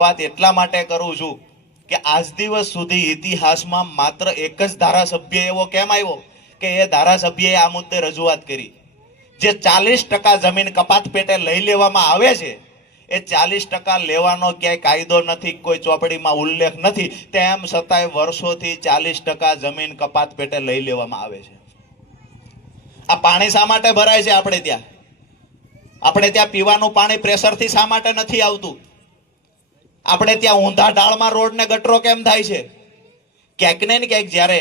વાત એટલા માટે કરું છું કે આજ દિવસ સુધી ઇતિહાસમાં માત્ર એક જ ધારાસભ્ય એવો કેમ આવ્યો કે એ ધારાસભ્યએ આ મુદ્દે રજૂઆત કરી? જે ચાલીસ ટકા જમીન કપાત પેટે લઈ લેવામાં આવે છે, એ ચાલીસ ટકા લેવાનો ક્યાંય કાયદો નથી, કોઈ ચોપડીમાં ઉલ્લેખ નથી, તેમ છતાંય વર્ષોથી ચાલીસ ટકા જમીન કપાત પેટે લઈ લેવામાં આવે છે. આ પાણી શા માટે ભરાય છે આપણે ત્યાં? આપણે ત્યાં પીવાનું પાણી પ્રેશરથી શા માટે નથી આવતું? આપણે ત્યાં ઊંધા ઢાળમાં રોડ ને ગટરો કેમ થાય છે? ક્યાંક ને ક્યાંક જ્યારે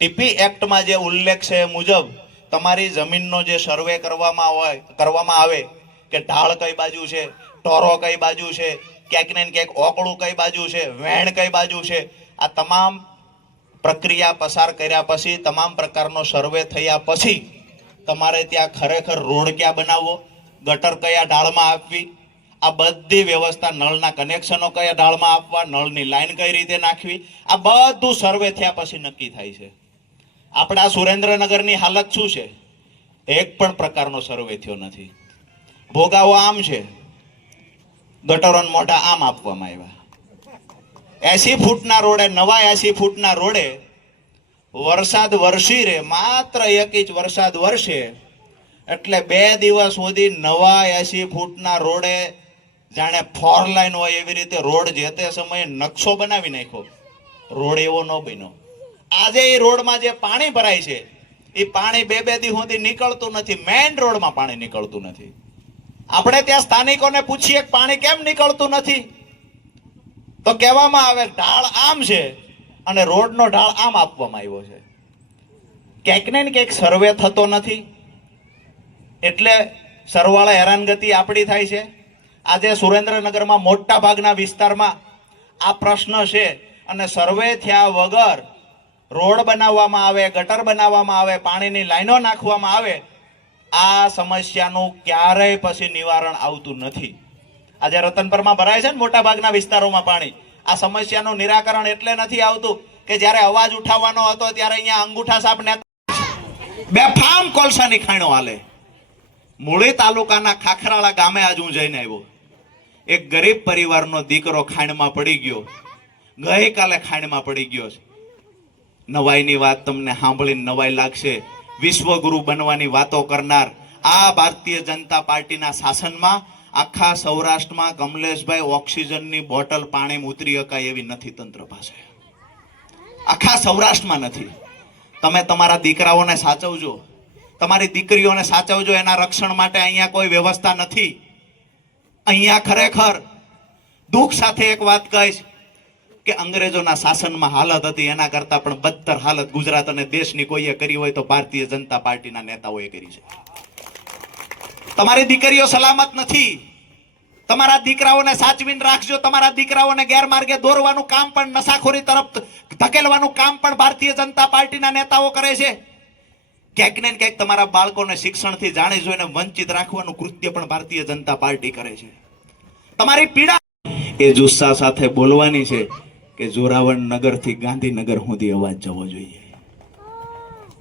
ટીપી એક્ટમાં જે ઉલ્લેખ છે મુજબ તમારી જમીનનો જે સર્વે કરવામાં હોય, કરવામાં આવે કે ઢાળ કઈ બાજુ છે, ટોરો કઈ બાજુ છે, ક્યાંક ને ક્યાંક ઓકળું કઈ બાજુ છે, વેણ કઈ બાજુ છે, આ તમામ પ્રક્રિયા પસાર કર્યા પછી, તમામ પ્રકારનો સર્વે થયા પછી તમારે ત્યાં ખરેખર રોડ ક્યાં બનાવવો, ગટર કયા ઢાળમાં આપવી આ બધી વ્યવસ્થા નળના કનેક્શનો કયા ઢાળમાં આપવા, નળની લાઈન કઈ રીતે નાખવી, આ બધું સર્વે થયા પછી નક્કી થાય છે. આપણા સુરેન્દ્રનગરની હાલત શું છે? એક પણ પ્રકારનો સર્વે થયો નથી. ભોગાવો આમ છે. ગટરોન મોઢા આમ આપવામાં આવ્યા. એસી ફૂટના રોડે, નવા એસી ફૂટના રોડે વરસાદ વરસી રે, માત્ર એક ઇંચ વરસાદ વરસે. એટલે બે દિવસ સુધી નવા એસી ફૂટના રોડે જાણે ફોર લાઈન હોય એવી રીતે રોડ જે તે સમયે નકશો બનાવી નાખ્યો. રોડ એવો ન બન્યો. આજે એ રોડમાં જે પાણી ભરાય છે, એ પાણી બે બે દી સુધી નીકળતું નથી. મેઇન રોડમાં પાણી નીકળતું નથી. આપણે ત્યાં સ્થાનિકોને પૂછીએ પાણી કેમ નીકળતું નથી? તો કહેવામાં આવે ઢાળ આમ છે અને રોડનો ઢાળ આમ આપવામાં આવ્યો છે. ક્યાંક ને ક્યાંક સર્વે થતો નથી. એટલે સરવાળે હેરાનગતિ આપણી થાય છે. આજે સુરેન્દ્રનગરમાં મોટા ભાગના વિસ્તારમાં આ પ્રશ્ન છે અને સર્વે થયા વગર રોડ બનાવવામાં આવે, ગટર બનાવવામાં આવે, પાણીની લાઈનો નાખવામાં આવે, આ સમસ્યાનું ક્યારેય પછી નિવારણ આવતું નથી. આજે રતનપરમાં ભરાય છે ને મોટા ભાગના વિસ્તારોમાં પાણી. આ સમસ્યાનું નિરાકરણ એટલે નથી આવતું કે જ્યારે અવાજ ઉઠાવવાનો હતો ત્યારે અહીંયા અંગૂઠા સાપ ને બેફામ કોલસાની ખાણો હાલે. મૂળી તાલુકાના ખાખરાળા ગામે આજ હું જઈને આવ્યો. એક ગરીબ પરિવારનો દીકરો ખાંડમાં પડી ગયો. ગઈકાલે ખાંડમાં પડી ગયો છે. નવાઈની વાત તમને સાંભળીને નવાઈ લાગશે. વિશ્વગુરુ બનવાની વાતો કરનાર આ ભારતીય જનતા પાર્ટીના શાસનમાં આખા સૌરાષ્ટ્રમાં કમલેશભાઈ ઓક્સિજનની બોટલ પાણીમાં ઉતરી શકાય એવી નથી તંત્ર પાસે. આખા સૌરાષ્ટ્રમાં નથી. તમે તમારા દીકરાઓને સાચવજો. તમારી દીકરીઓને સાચવજો. એના રક્ષણ માટે અહીંયા કોઈ વ્યવસ્થા નથી. અહીંયા ખરેખર દુઃખ સાથે એક વાત કહીશ કે અંગ્રેજોના શાસનમાં હાલત હતી, એના કરતા પણ બદતર હાલત ગુજરાત અને દેશની કોઈએ કરી હોય તો ભારતીય જનતા પાર્ટીના નેતાઓએ કરી છે. તમારી દીકરીઓ સલામત નથી. તમારા દીકરાઓને સાચવીને રાખજો. તમારા દીકરાઓને ગેરમાર્ગે દોરવાનું કામ પણ નશાખોરી તરફ ધકેલવાનું કામ પણ ભારતીય જનતા પાર્ટીના નેતાઓ કરે છે. ક્યાંક ને ક્યાંક તમારા બાળકોને શિક્ષણથી જાણી જોઈને વંચિત રાખવાનું કૃત્ય પણ ભારતીય જનતા પાર્ટી કરે છે. તમારી પીડા એ જુસ્સા સાથે બોલવાની છે કે જોરાવર નગરથી ગાંધીનગર સુધી અવાજ જવો જોઈએ.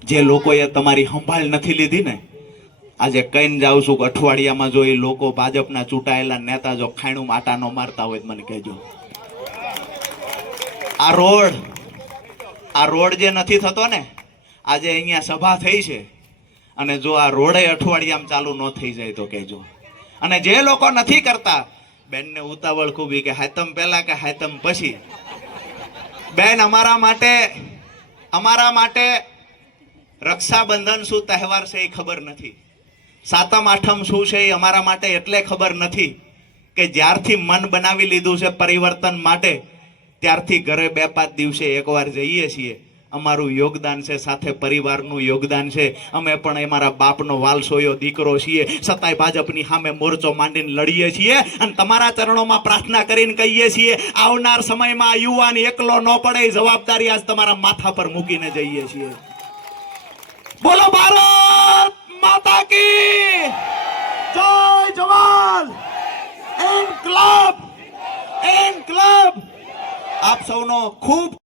જે લોકોએ તમારી સંભાળ નથી લીધી ને, આજે કહીને જાઉં છું કે અઠવાડિયામાં જો એ લોકો ભાજપના ચૂંટાયેલા નેતા જો ખાણું આટા ન મારતા હોય મને કહેજો. આ રોડ આ રોડ જે નથી થતો ને આજે અહીંયા સભા થઈ છે. અને જો આ રોડે અઠવાડિયામાં ચાલુ ન થઈ જાય તો કહેજો. અને જે લોકો નથી કરતા, બેનને ઉતાવળ ખૂબી કે હાતમ પહેલા કે હાતમ પછી. બેન, અમારા માટે અમારા માટે રક્ષાબંધન શું તહેવાર છે એ ખબર નથી. સાતમ, આઠમ શું છે એ અમારા માટે એટલે ખબર નથી કે જ્યારથી મન બનાવી લીધું છે પરિવર્તન માટે, ત્યારથી ઘરે બે પાંચ દિવસે એકવાર જઈએ છીએ. અમારું યોગદાન છે, સાથે પરિવારનું યોગદાન છે. અમે પણ અમારા બાપનો વાલસોયો દીકરો છીએ. છતાંય ભાજપની સામે મોરચો માંડીને લડીએ છીએ અને તમારા ચરણોમાં પ્રાર્થના કરીને કહીએ છીએ, આવનાર સમયમાં યુવાન એકલો ન પડે જવાબદારી આજ તમારા માથા પર મૂકીને જઈએ છીએ. બોલો ભારત માતા કી! જય જવાન! ઇન્કલાબ ક્લબ આપ સૌનો ખૂબ